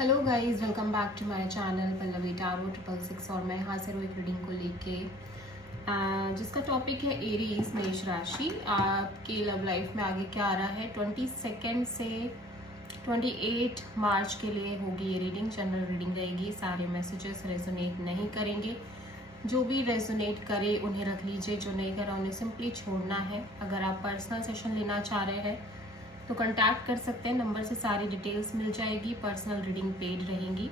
Hello guys, welcome back to my channel Pallavi tarot 666। और मैं हाजिर हूँ एक रीडिंग को लेके जिसका टॉपिक है एरीज मेष राशि। आपकी लव लाइफ में आगे क्या आ रहा है 22 से 28 मार्च के लिए होगी ये रीडिंग। जनरल रीडिंग रहेगी, सारे मैसेजेस रेजोनेट नहीं करेंगे। जो भी रेजोनेट करे उन्हें रख लीजिए, जो नहीं करा उन्हें सिंपली छोड़ना है। अगर आप पर्सनल सेशन लेना चाह रहे हैं तो कांटेक्ट कर सकते हैं, नंबर से सारी डिटेल्स मिल जाएगी। पर्सनल रीडिंग पेड रहेंगी।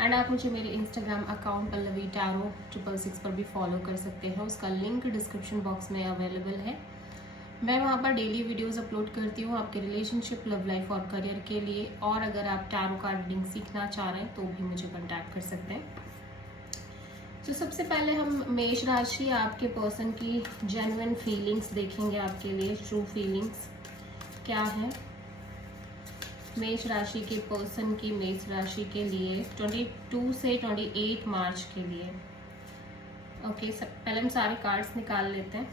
एंड आप मुझे मेरे इंस्टाग्राम अकाउंट पल्लवी टारो 666 पर भी फॉलो कर सकते हैं, उसका लिंक डिस्क्रिप्शन बॉक्स में अवेलेबल है। मैं वहाँ पर डेली वीडियोस अपलोड करती हूँ आपके रिलेशनशिप, लव लाइफ और करियर के लिए। और अगर आप टैरो कार्ड रीडिंग सीखना चाह रहे हैं तो भी मुझे कांटेक्ट कर सकते हैं। तो सबसे पहले हम मेष राशि, आपके पर्सन की जेन्युइन फीलिंग्स देखेंगे। आपके लिए ट्रू फीलिंग्स क्या है मेष राशि के पर्सन की, मेष राशि के लिए 22 से 28 मार्च के लिए। ओके, पहले हम सारे कार्ड्स निकाल लेते हैं।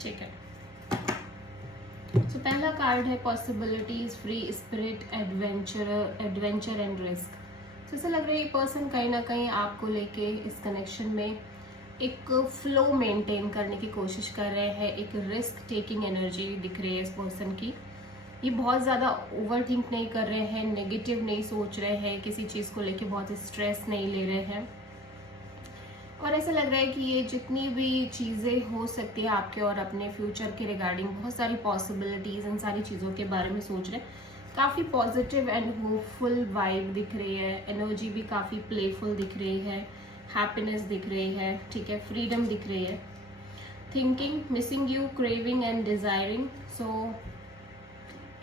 ठीक है, तो पहला कार्ड है possibilities, free spirit, adventure and risk. तो ऐसा लग रहा है ये पर्सन कहीं ना कहीं आपको लेके इस कनेक्शन में एक फ्लो मेंटेन करने की कोशिश कर रहे हैं। एक रिस्क टेकिंग एनर्जी दिख रही है इस पर्सन की। ये बहुत ज़्यादा ओवर थिंक नहीं कर रहे हैं, नेगेटिव नहीं सोच रहे हैं, किसी चीज़ को लेके बहुत स्ट्रेस नहीं ले रहे हैं। और ऐसा लग रहा है कि ये जितनी भी चीज़ें हो सकती है आपके और अपने फ्यूचर के रिगार्डिंग, बहुत सारी पॉसिबिलिटीज़, इन सारी चीज़ों के बारे में सोच रहे हैं। काफ़ी पॉजिटिव एंड होपफुल वाइब दिख रही है, एनर्जी भी काफ़ी प्लेफुल दिख रही है, हैप्पीनेस दिख रही है। ठीक है, फ्रीडम दिख रही है। Thinking, missing you, craving and desiring. So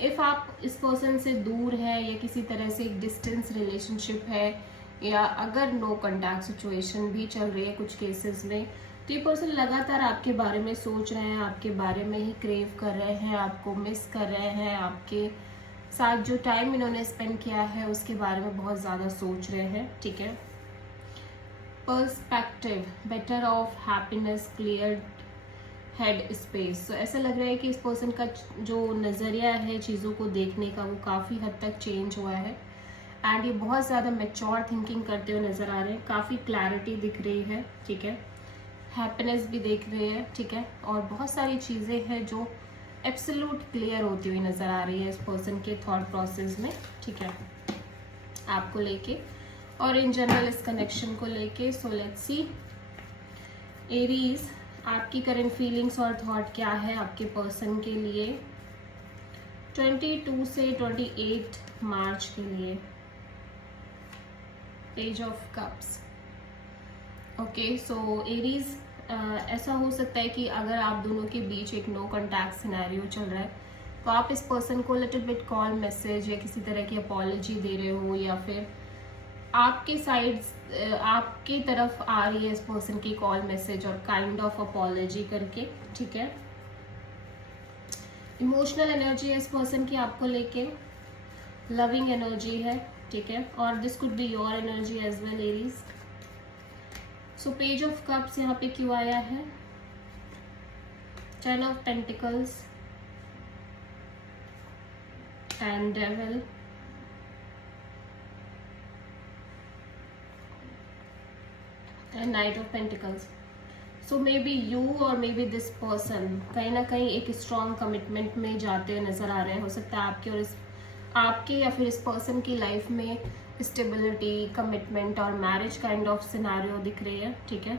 if आप इस पर्सन से दूर है या किसी तरह से एक डिस्टेंस रिलेशनशिप है, या अगर नो कॉन्टैक्ट सिचुएशन भी चल रही है कुछ केसेस में, तो ये पर्सन लगातार आपके बारे में सोच रहे हैं, आपके बारे में ही क्रेव कर रहे हैं, आपको मिस कर रहे हैं। आपके साथ जो टाइम इन्होंने स्पेंड किया है उसके बारे में बहुत ज़्यादा सोच रहे हैं। ठीक है, perspective, better of happiness, clear head space. तो ऐसा लग रहा है कि इस पर्सन का जो नज़रिया है चीज़ों को देखने का वो काफ़ी हद तक चेंज हुआ है। एंड ये बहुत ज़्यादा मैच्योर थिंकिंग करते हुए नज़र आ रहे हैं, काफ़ी क्लैरिटी दिख रही है। ठीक है, हैप्पीनेस भी देख रहे हैं। ठीक है, और बहुत सारी चीज़ें हैं जो एब्सोल्यूट क्लियर होती हुई नज़र आ रही है इस पर्सन के थॉट प्रोसेस में। ठीक है, आपको लेके और इन जनरल इस कनेक्शन को लेके। सो लेट्स सी एरीज, आपकी करंट फीलिंग्स और थॉट क्या है आपके पर्सन के लिए 22 से 28 मार्च के लिए। Page of cups. Okay, so Aries, ऐसा हो सकता है कि अगर आप दोनों के बीच एक नो कॉन्टैक्ट सिनेरियो चल रहा है तो आप इस पर्सन को लिटिल बिट कॉल, मैसेज या किसी तरह की अपॉलॉजी दे रहे हो, या फिर आपके साइड आपकी तरफ आ रही है इस पर्सन की कॉल, मैसेज और काइंड ऑफ अपॉलॉजी करके। ठीक है, इमोशनल एनर्जी है इस पर्सन की आपको लेके, लविंग एनर्जी है। ठीक है, और this could be your energy as well Aries. So page of cups यहाँ पे क्यों आया है? 10 of pentacles and devil, and knight of pentacles. So may be you और मे बी दिस पर्सन कहीं ना कहीं एक स्ट्रॉन्ग कमिटमेंट में जाते हुए नजर आ रहे हैं। हो सकता है आपके या फिर इस पर्सन की लाइफ में स्टेबिलिटी, कमिटमेंट और मैरिज काइंड ऑफ सिनेरियो दिख रही है। ठीक है,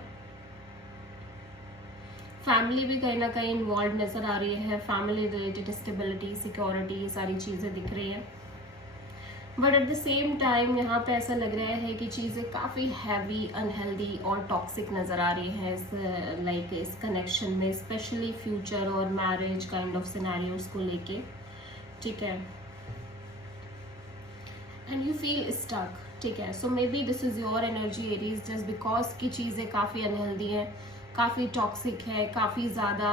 फैमिली भी कहीं ना कहीं इन्वॉल्व नजर आ रही है, फैमिली रिलेटेड स्टेबिलिटी, सिक्योरिटी, ये सारी चीजें दिख रही है। But at the same time यहाँ पे ऐसा लग रहा है कि चीज़ें काफ़ी हैवी, अनहेल्दी और टॉक्सिक नज़र आ रही है इस इस कनेक्शन में, स्पेशली फ्यूचर और मैरिज काइंड ऑफ सिनेरियोज को लेके। ठीक है, एंड यू फील स्टक। ठीक है, so may be this is your energy Aries, just because की चीज़ें काफ़ी अनहेल्दी हैं, काफ़ी टॉक्सिक है, काफ़ी ज़्यादा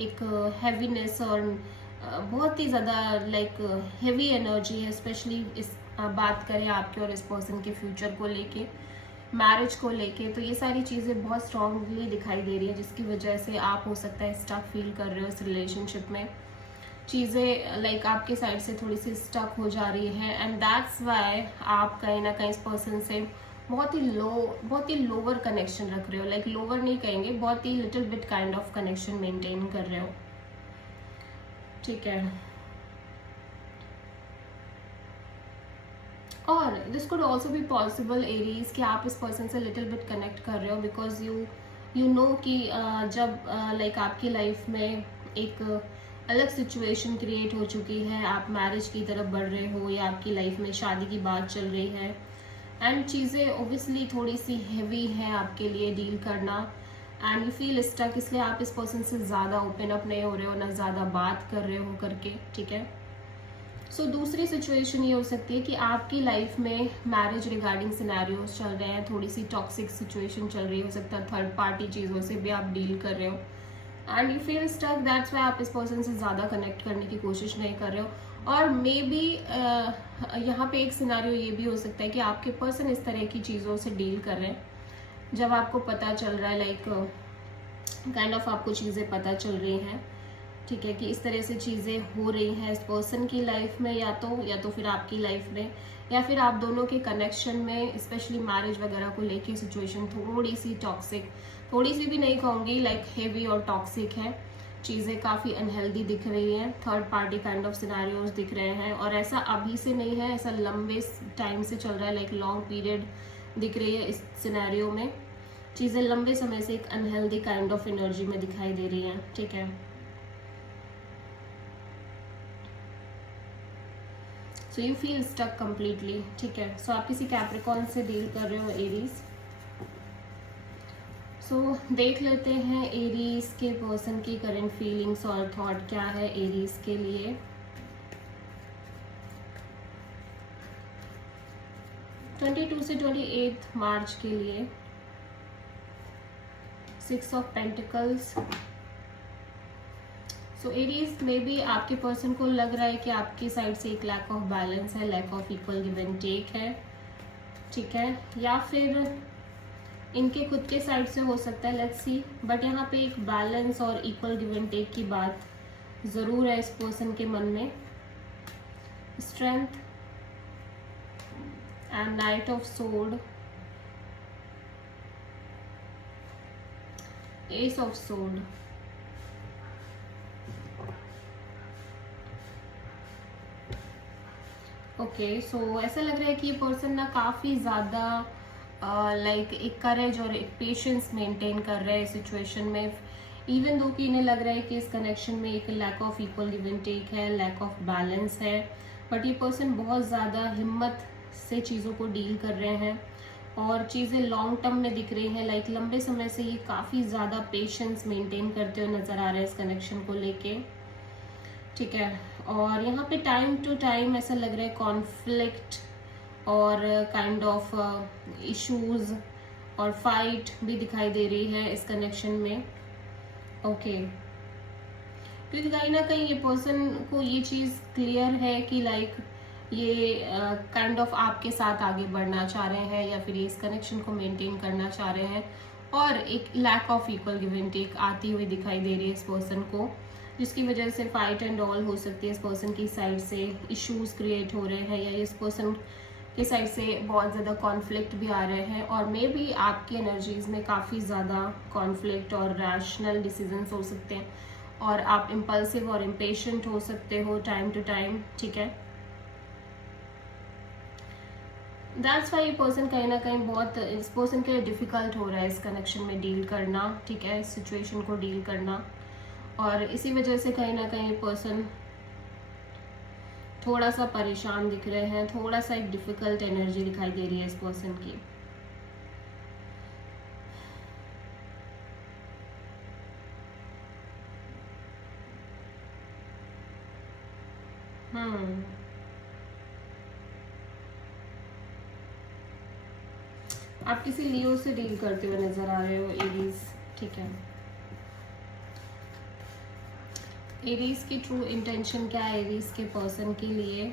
एक हैवीनेस और बहुत ही ज़्यादा हेवी एनर्जी है। स्पेशली इस बात करें आपके और इस पर्सन के फ्यूचर को लेके, मैरिज को लेके, तो ये सारी चीज़ें बहुत स्ट्रांगली दिखाई दे रही है, जिसकी वजह से आप हो सकता है स्टक फील कर रहे हो इस रिलेशनशिप में। चीज़ें लाइक आपके साइड से थोड़ी सी स्टक हो जा रही है, एंड दैट्स वाई आप कहीं ना कहीं इस पर्सन से बहुत ही लोअर कनेक्शन रख रहे हो। लाइक लोअर नहीं कहेंगे, बहुत ही little bit kind of connection maintain कर रहे हो, ठीक है। और this could also be possible Aries कि आप इस पर्सन से लिटिल बिट कनेक्ट कर रहे हो बिकॉज यू नो कि जब लाइक आपकी लाइफ में एक अलग सिचुएशन क्रिएट हो चुकी है, आप मैरिज की तरफ बढ़ रहे हो या आपकी लाइफ में शादी की बात चल रही है, एंड चीज़ें ओबियसली थोड़ी सी हैवी है आपके लिए डील करना, एंड यू फील स्टक, इसलिए आप इस पर्सन से ज़्यादा ओपन अप नहीं हो रहे हो, ना ज़्यादा बात कर रहे हो करके, ठीक है। सो दूसरी सिचुएशन ये हो सकती है कि आपकी लाइफ में मैरिज रिगार्डिंग सिनेरियोज चल रहे हैं, थोड़ी सी टॉक्सिक सिचुएशन चल रही हो सकता है, थर्ड पार्टी चीज़ों से भी आप डील कर रहे हो, and you feel stuck, that's why आप इस पर्सन से ज़्यादा कनेक्ट करने की कोशिश नहीं कर रहे हो। और मे बी यहाँ पे एक सिनेरियो ये भी हो सकता है कि आपके पर्सन इस तरह की चीज़ों से डील कर रहे हैं जब आपको पता चल रहा है, लाइक काइंड ऑफ आपको चीज़ें पता चल रही हैं, ठीक है, कि इस तरह से चीज़ें हो रही हैं इस पर्सन की लाइफ में, या तो फिर आपकी लाइफ में, या फिर आप दोनों के कनेक्शन में, स्पेशली मैरिज वगैरह को लेके सिचुएशन थोड़ी सी टॉक्सिक, थोड़ी सी भी नहीं कहूँगी, लाइक हेवी और टॉक्सिक है, चीज़ें काफ़ी अनहेल्दी दिख रही हैं, third party kind of scenarios दिख रहे हैं, और ऐसा अभी से नहीं है, ऐसा लंबे टाइम से चल रहा है, लाइक लॉन्ग पीरियड दिख रही है इस सिनेरियो में, चीज़ें लंबे समय से एक अनहेल्दी काइंड ऑफ एनर्जी में दिखाई दे रही हैं, ठीक है। So you feel stuck completely, ठीक है। सो आप किसी कैप्रिकॉर्न से डील कर रहे हो, एरीज। सो देख लेते हैं एरीज के पर्सन की करंट फीलिंग्स और थॉट क्या है एरीज के लिए। 22 से 28 मार्च के लिए 6 ऑफ पेंटिकल्स। सो एरीज में भी आपके पर्सन को लग रहा है कि आपकी साइड से एक लैक ऑफ बैलेंस है, lack of equal give and take है, ठीक है, या फिर इनके खुद के साइड से हो सकता है, लेट्स सी। बट यहाँ पे एक बैलेंस और इक्वल गिव एंड टेक की बात ज़रूर है इस पर्सन के मन में। Strength and knight of sword, ace of sword. Okay, so ऐसा लग रहा है कि ये पर्सन ना काफ़ी ज़्यादा लाइक एक करेज और एक पेशेंस मेंटेन कर रहे हैं सिचुएशन में, इवन दो कि इन्हें लग रहा है कि इस कनेक्शन में एक lack of equal give and take है, लैक ऑफ बैलेंस है, बट ये पर्सन बहुत ज़्यादा हिम्मत से चीज़ों को डील कर रहे हैं और चीज़ें लॉन्ग टर्म में दिख रही हैं, लाइक लंबे समय से ये काफ़ी ज़्यादा पेशेंस मेंटेन करते हुए नज़र आ रहे हैं इस कनेक्शन को लेके, ठीक है। और यहाँ पे टाइम टू टाइम ऐसा लग रहा है कॉन्फ्लिक्ट और काइंड ऑफ इश्यूज और फाइट भी दिखाई दे रही है इस कनेक्शन में, ओके। क्योंकि कहीं ना कहीं ये पर्सन को ये चीज़ क्लियर है कि लाइक ये काइंड ऑफ आपके साथ आगे बढ़ना चाह रहे हैं या फिर ये इस कनेक्शन को मेंटेन करना चाह रहे हैं, और एक lack of equal give and take आती हुई दिखाई दे रही है इस पर्सन को, जिसकी वजह से फाइट एंड ऑल हो सकती है इस पर्सन की साइड से, इश्यूज क्रिएट हो रहे हैं या इस पर्सन की साइड से बहुत ज़्यादा कॉन्फ्लिक्ट भी आ रहे हैं, और मे बी आपकी एनर्जीज में काफ़ी ज़्यादा कॉन्फ्लिक्ट और रैशनल डिसीजंस हो सकते हैं, और आप इम्पल्सिव और इम्पेशेंट हो सकते हो टाइम टू टाइम, ठीक है। दैट्स वाई ये पर्सन कहीं ना कहीं बहुत इस पर्सन के लिए डिफिकल्ट हो रहा है इस कनेक्शन में डील करना, ठीक है, इस सिचुएशन को डील करना, और इसी वजह से कहीं ना कहीं पर्सन थोड़ा सा परेशान दिख रहे हैं, थोड़ा सा एक डिफिकल्ट एनर्जी दिखाई दे रही है इस पर्सन की। आप किसी लियो से डील करते हुए नजर आ रहे हो एरीज, ठीक है। एरीज की ट्रू इंटेंशन क्या है एरीज के पर्सन के लिए?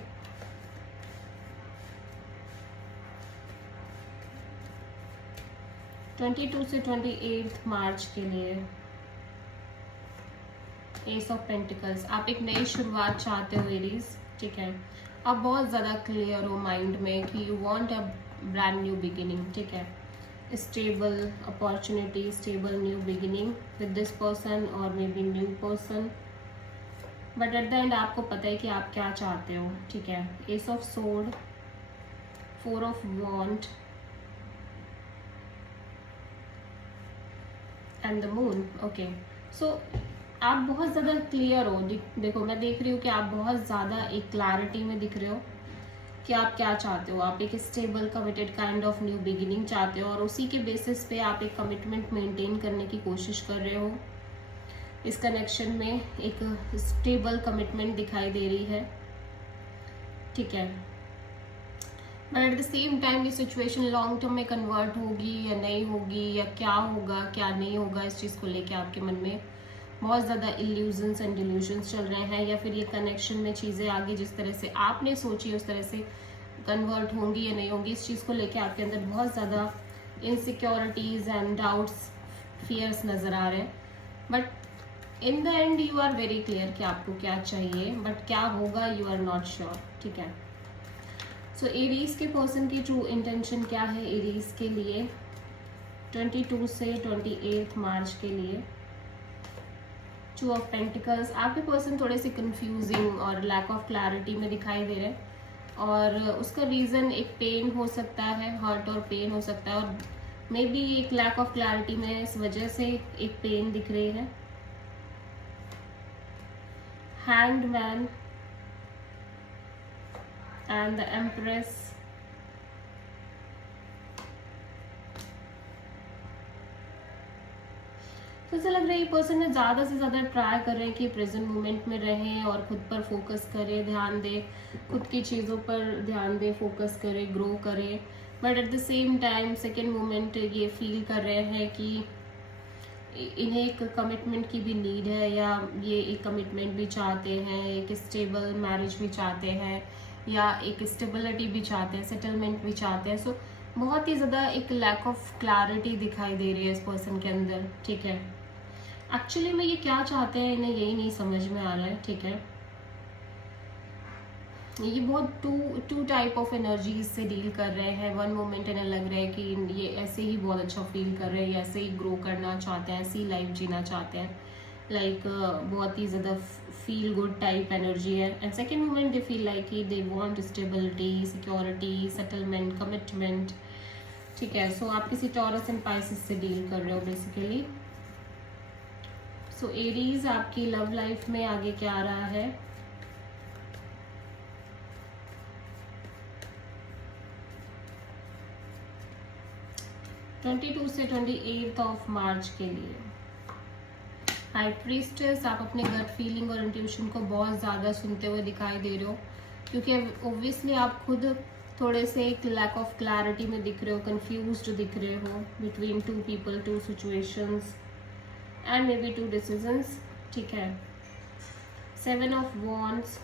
22 से 28 मार्च के लिए एस ऑफ पेंटिकल्स, आप एक नई शुरुआत चाहते हो एरीज, ठीक है। आप बहुत ज़्यादा क्लियर हो माइंड में कि you want a brand new beginning, ठीक है। Stable opportunity, stable new beginning with this person और मे be new person, but at the end आपको पता है कि आप क्या चाहते हो, ठीक है। Ace of sword, 4 of wand and the moon, okay. So आप बहुत ज़्यादा क्लियर हो, देखो मैं देख रही हूँ कि आप बहुत ज़्यादा एक क्लैरिटी में दिख रहे हो कि आप क्या चाहते हो। आप एक stable committed kind of new beginning चाहते हो और उसी के बेसिस पे आप एक कमिटमेंट मेंटेन करने की कोशिश कर रहे हो। इस कनेक्शन में एक स्टेबल कमिटमेंट दिखाई दे रही है, ठीक है। But at the same time ये सिचुएशन लॉन्ग टर्म में कन्वर्ट होगी या नहीं होगी, या क्या होगा क्या नहीं होगा, इस चीज़ को लेके आपके मन में बहुत ज़्यादा इल्यूजन्स एंड डिल्यूजन्स चल रहे हैं, या फिर ये कनेक्शन में चीज़ें आगे जिस तरह से आपने सोची उस तरह से कन्वर्ट होंगी या नहीं होंगी, इस चीज़ को लेके आपके अंदर बहुत ज़्यादा इनसिक्योरिटीज़ एंड डाउट्स, फियर्स नज़र आ रहे हैं। But in the end you are very clear कि आपको क्या चाहिए, बट क्या होगा यू आर नॉट श्योर, ठीक है। सो एरीज के पर्सन की ट्रू इंटेंशन क्या है एरीज के लिए 22 से 28 मार्च के लिए? 2 ऑफ पेंटिकल्स, आपके पर्सन थोड़े से कंफ्यूजिंग और लैक ऑफ क्लैरिटी में दिखाई दे रहे हैं, और उसका रीज़न एक पेन हो सकता है, हर्ट और पेन हो सकता है, और मे बी एक लैक ऑफ क्लैरिटी में इस वजह से एक पेन दिख रही है। हैंडमैन एंड द एम्प्रेस, तो ऐसा लग रहा है ये पर्सन ने ज़्यादा से ज़्यादा ट्राई कर रहे हैं कि प्रेजेंट मोमेंट में रहें और खुद पर फोकस करें, ध्यान दें, खुद की चीज़ों पर ध्यान दें, फोकस करें, ग्रो करें। But at the same time second moment ये फील कर रहे हैं कि इन्हें एक कमिटमेंट की भी नीड है, या ये एक कमिटमेंट भी चाहते हैं, एक स्टेबल मैरिज भी चाहते हैं, या एक स्टेबिलिटी भी चाहते हैं, सेटलमेंट भी चाहते हैं। सो बहुत ही ज़्यादा एक लैक ऑफ क्लैरिटी दिखाई दे रही है इस पर्सन के अंदर, ठीक है। एक्चुअली में ये क्या चाहते हैं इन्हें यही नहीं समझ में आ रहा है, ठीक है। ये बहुत टू टाइप ऑफ एनर्जीज से डील कर रहे हैं। वन मोमेंट इन्हें लग रहा है कि ये ऐसे ही बहुत अच्छा फील कर रहे हैं, ऐसे ही ग्रो करना चाहते हैं, ऐसी लाइफ जीना चाहते हैं, लाइक बहुत ही ज़्यादा फील गुड टाइप एनर्जी है। And second moment they feel like कि they want stability, security, settlement, commitment, ठीक है। सो आप किसी टॉरस एंड पाइसेस से डील कर रहे हो बेसिकली। सो एरीज आपकी लव लाइफ में आगे क्या आ रहा है? (22 से 28 ऑफ मार्च के लिए हाई प्रीस्टेस, आप अपने गट फीलिंग और इंट्यूशन को बहुत ज़्यादा सुनते हुए दिखाई दे रहे हो, क्योंकि ओब्वियसली आप खुद थोड़े से एक लैक ऑफ क्लैरिटी में दिख रहे हो, कंफ्यूज्ड दिख रहे हो between two people, two situations and maybe two decisions, ठीक है। 7 of wands,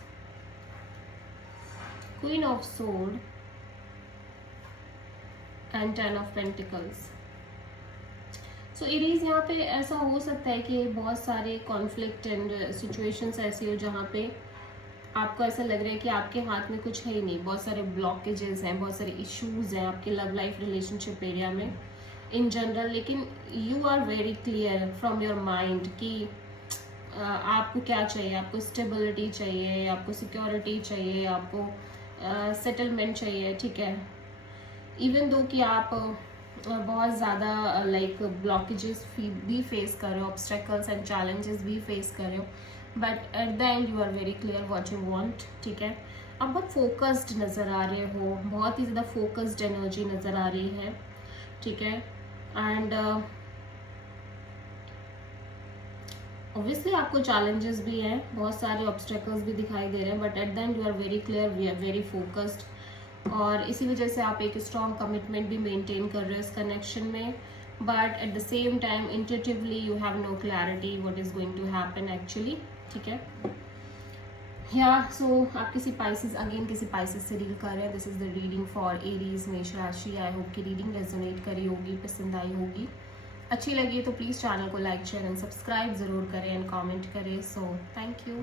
queen of sword and 10 of pentacles. So Aries यहाँ पे ऐसा हो सकता है कि बहुत सारे कॉन्फ्लिक्ट एंड सिचुएशंस ऐसी हो जहाँ पे आपको ऐसा लग रहा है कि आपके हाथ में कुछ है ही नहीं, बहुत सारे ब्लॉकेजेस हैं, बहुत सारे इश्यूज हैं आपके लव लाइफ रिलेशनशिप एरिया में इन जनरल, लेकिन you are very clear from your mind कि आपको क्या चाहिए। आपको स्टेबिलिटी चाहिए, आपको सिक्योरिटी चाहिए, आपको सेटलमेंट चाहिए, ठीक है। इवन दो कि आप बहुत ज़्यादा लाइक ब्लॉकेजेस भी फेस कर रहे हो, ऑब्स्टेकल्स एंड चैलेंजेस भी फेस कर रहे हो, but at the end you are very clear what you want, ठीक है। आप बहुत फोकस्ड नज़र आ रहे हो, बहुत ही ज़्यादा फोकस्ड एनर्जी नज़र आ रही है, ठीक है। एंड ऑब्वियसली आपको चैलेंजेस भी हैं, बहुत सारे ऑब्स्टेकल्स भी दिखाई दे रहे हैं, but at the end you are very clear, we are very focused, और इसी वजह से आप एक स्ट्रॉन्ग कमिटमेंट भी मेंटेन कर रहे हो इस कनेक्शन में। But at the same time intuitively you have no clarity what is going to happen actually, ठीक है। सो आप किसी पाइसेस से डील कर रहे हैं, this is the reading for Aries मेष राशि। आई होप की रीडिंग रेजोनेट करी होगी, पसंद आई होगी। अच्छी लगी तो प्लीज़ चैनल को लाइक शेयर एंड सब्सक्राइब ज़रूर करें एंड कमेंट करें। So thank you.